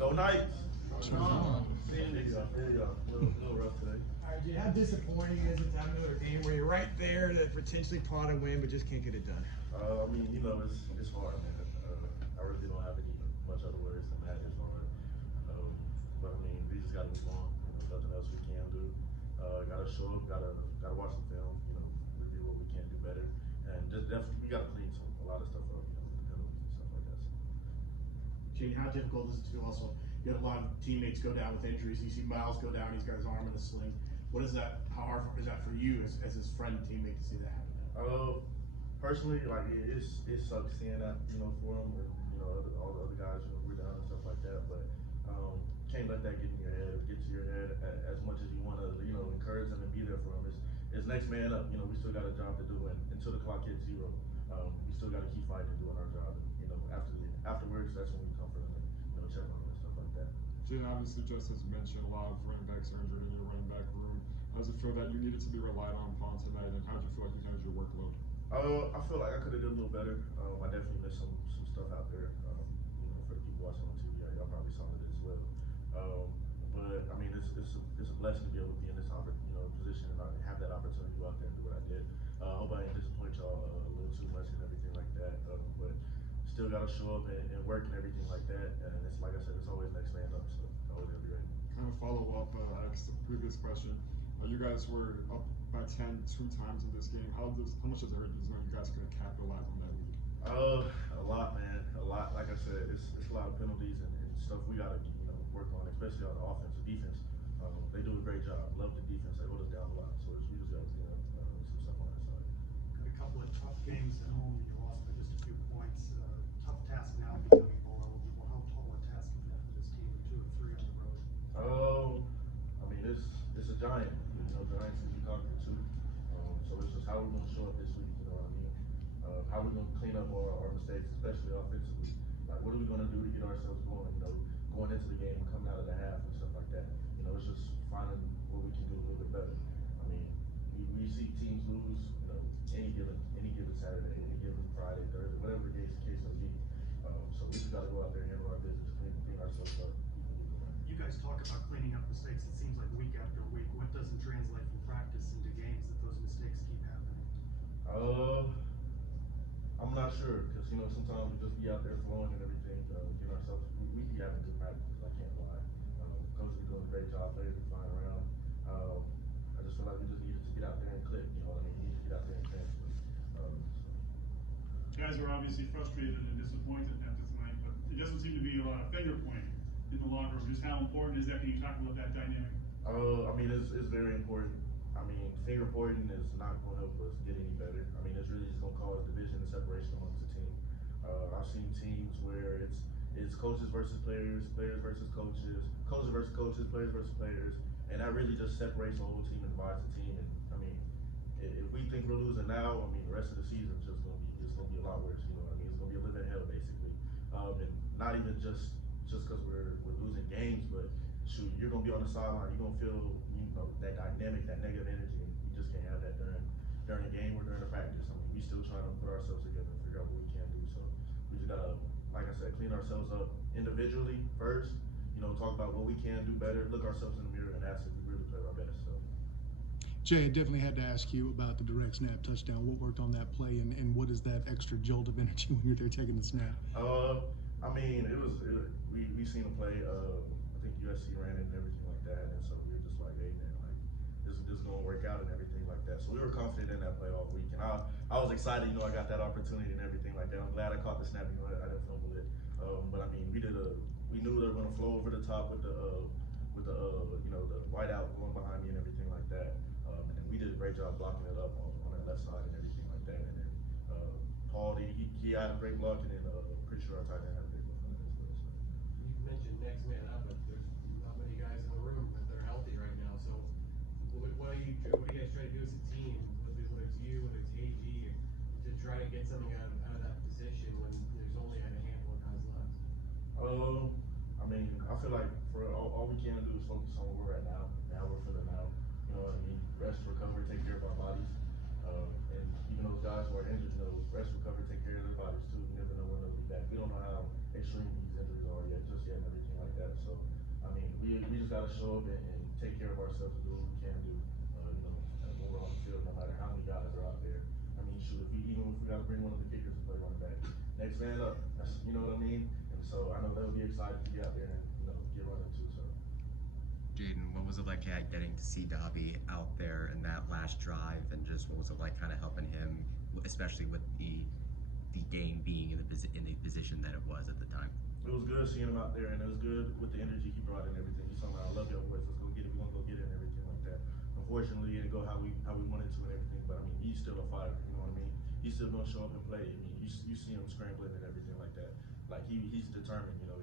Go Knights! There you go. A little rough today. All right, Jaden, how disappointing is it to have another game where you're right there to potentially pot a win, but just can't get it done? I mean, you know, it's hard, man. I really don't have much other words than that. It's hard. But I mean, we just got to move on. You know, nothing else we can do. Got to show up. Got to watch the film. You know, review what we can do better, and just definitely we got to clean a lot of stuff up. You know, the penalties and stuff like that. So. Jaden, how difficult is it to also get a lot of teammates go down with injuries? You see Miles go down; he's got his arm in a sling. What is that? How hard is that for you as his friend and teammate to see that happen? Personally, like it sucks seeing that, you know, for him, and you know, all the other guys, you know, we're down and stuff like that. But can't let that get in your head or get to your head as much as you want to, you know, encourage them and be there for him. It's next man up. You know, we still got a job to do, and until the clock hits 0, we still got to keep fighting and doing our job. And, you know, afterwards, that's when we come for them and, you know, check on them and stuff like that. Jaden, obviously, just as you mentioned, a lot of running backs are injured in your running back room. How does it feel that you needed to be relied on tonight, and how did you feel like you managed your workload? I feel like I could have done a little better. I definitely missed some stuff out there. You know, for the people watching on TV, y'all probably saw it as well. But I mean, it's a blessing to be able to be in this position and have that opportunity to go out there and do what I did. I hope I didn't disappoint y'all a little too much and everything like that. But still got to show up and work and everything like that. And it's like I said, it's always next man up. So I always gotta be ready. Kind of follow up, I asked the previous question. You guys were up by 10 2 times in this game. How much does it hurt you knowing you guys could have capitalized on that lead? A lot, man. A lot. Like I said, it's a lot of penalties and stuff we gotta work on, especially on the offense and defense. They do a great job. Love the defense. They hold us down a lot, so we just gotta clean up some stuff on that side. Got a couple of tough games at home. You lost by just a few points. Tough task now becoming bowl eligible. How tall a task is that for this team? 2 or 3 on the road. I mean, it's a giant. Giants can be conquered too. So it's just how we're going to show up this week, you know what I mean? How we're going to clean up our mistakes, especially offensively. Like, what are we going to do to get ourselves going, going into the game and coming out of the half and stuff like that. You know, it's just finding what we can do a little bit better. I mean, we see teams lose, any given Saturday, any given Friday, Thursday, whatever the case may be. So we just got to go out there and handle our business, clean ourselves up. You guys talk about cleaning up mistakes. It seems like week after week. What doesn't translate from practice into games that those mistakes keep happening? I'm not sure because sometimes we just be out there flowing and everything, getting ourselves. We be having good practices. I can't lie. Coaches are doing a great job. Players are flying around. I just feel like we just needed to get out there and click. You know what I mean? We need to get out there and transfer. Guys are obviously frustrated and disappointed after tonight, but it doesn't seem to be a lot of finger pointing in the locker room. Just how important is that? Can you talk about that dynamic? I mean, it's very important. I mean, finger pointing is not going to help us get any better. I mean, it's really just going to cause division and separation amongst the team. I've seen teams where it's coaches versus players, players versus coaches, coaches versus coaches, players versus players, and that really just separates the whole team and divides the team. And I mean, if we think we're losing now, I mean, the rest of the season is just going to be a lot worse. You know what I mean? It's going to be a living hell basically, and not even just because we're losing games, but shoot, you're gonna be on the sideline. You're gonna feel that dynamic, that negative energy, and you just can't have that during the game or during the practice. I mean, we still trying to put ourselves together and figure out what we can do. So we just gotta, like I said, clean ourselves up individually first. Talk about what we can do better, look ourselves in the mirror, and ask if we really play our best. So. Jay, I definitely had to ask you about the direct snap touchdown. What worked on that play, and what is that extra jolt of energy when you're there taking the snap? I mean, we seen a play. I think USC ran it and everything like that, and so we were just like, hey man, like this is gonna work out and everything like that. So we were confident in that play all week, and I was excited. I got that opportunity and everything like that. I'm glad I caught the snap. I didn't fumble it. But I mean, we knew they were gonna flow over the top with the white out going behind me and everything like that. And then we did a great job blocking it up on that left side and everything like that. And then Paul, he had a great block, and then pretty sure our tight end had a great block on it as well. So. You mentioned next man up, but there's not many guys in the room that are healthy right now. So what do you guys try to do as a team, whether it's you, whether it's AG, to try to get something out of that position when there's only a handful of guys left? I mean, I feel like for all we can do is focus on where we're at now, how we're feeling now. You know what I mean? Rest, recover, take care of our bodies. And even those guys who are injured, rest, recover, take care of their bodies too. You never know when they'll be back. We don't know how extreme these injuries are just yet and everything like that. gotta show up and take care of ourselves and do what we can do. You know, when we're on the field, no matter how many guys are out there. I mean, shoot, even if we gotta bring one of the kickers to play running back, next man up. That's, you know what I mean. And so I know they'll be excited to get out there and get running too. So. Jaden, what was it like getting to see Dobby out there in that last drive, and just what was it like kind of helping him, especially with the game being in the position that it was at the time? It was good seeing him out there, and it was good with the energy he brought and everything. He's talking about, I love your boys, let's go get it, we're gonna go get it and everything like that. Unfortunately, it didn't go how we wanted to and everything, but I mean, he's still a fighter, you know what I mean? He's still gonna show up and play. I mean, you see him scrambling and everything like that. Like he's determined, you know,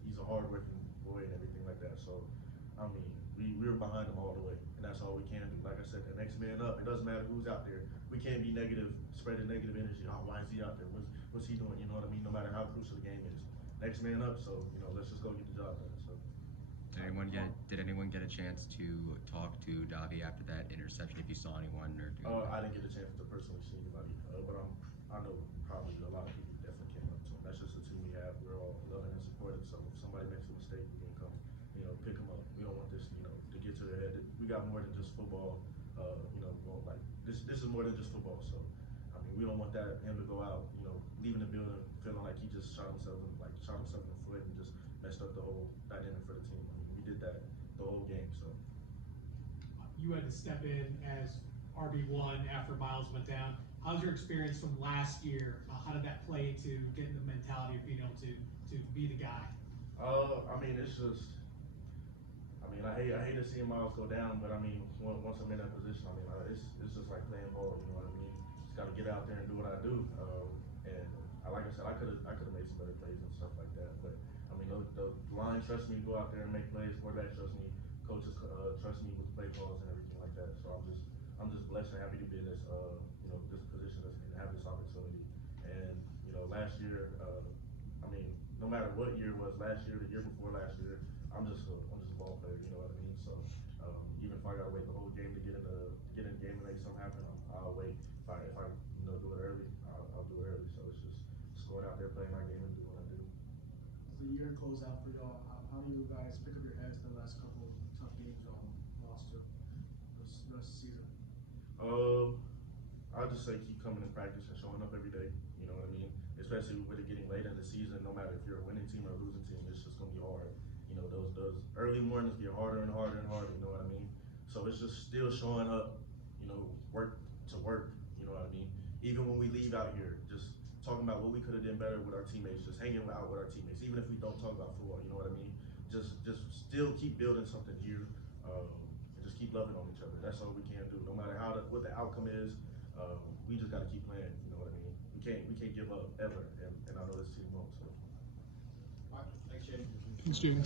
he's a hard-working boy and everything like that. So, I mean, we're behind him all the way, and that's all we can do. Like I said, the next man up, it doesn't matter who's out there. We can't be negative, spreading negative energy. Oh, why is he out there? What's he doing? You know what I mean? No matter how crucial the game is. Next man up, so, you know, let's just go get the job done. So. Did anyone get a chance to talk to Dobby after that interception, if you saw anyone? Or I didn't get a chance to personally see anybody, but I know probably a lot of people definitely came up to him. That's just the team we have. We're all loving and supportive, so if somebody makes a mistake, we can come, you know, pick them up. We don't want this, you know, to get to their head. We got more than just football, you know, well, like, this is more than just football, so, I mean, we don't want him to go out, you know, leaving the building, feeling like he just shot himself in the foot and just messed up the whole dynamic for the team. I mean, we did that the whole game, so. You had to step in as RB1 after Miles went down. How's your experience from last year? How did that play into getting the mentality of being able to be the guy? I mean, it's just, I mean, I hate to see Miles go down, but I mean, once I'm in that position, I mean, it's just like playing ball, you know what I mean? Just gotta get out there and do what I do. And like I said, I could have made some better plays and stuff like that, but I mean, the line trusts me to go out there and make plays. Quarterback trusts me. Coaches trust me with the play calls and everything like that. So I'm just blessed and happy to be in this, you know, this position and have this opportunity. And you know, last year, I mean, no matter what year it was, last year, the year before last year, I'm just a ball player. You know what I mean? So even if I gotta wait the whole game to get in the game and make something happen, I'll wait. If I you know do it early, I'll do it early. So it's just going out there, playing my game, and do what I do. The year close out for y'all. How do you guys pick up your heads the last couple of tough games y'all lost to this rest of the season? I'll just say keep coming to practice and showing up every day. You know what I mean? Especially with it getting late in the season, no matter if you're a winning team or a losing team, it's just gonna be hard. You know, those early mornings get harder and harder and harder. You know what I mean? So it's just still showing up. You know, work to work. You know what I mean? Even when we leave out here, just talking about what we could have done better with our teammates, just hanging out with our teammates, even if we don't talk about football, you know what I mean? Just still keep building something here, and just keep loving on each other. That's all we can do. No matter what the outcome is, we just got to keep playing. You know what I mean? We can't give up ever, and I know this team won't. So. Thanks, Jaden. Thanks, Jaden.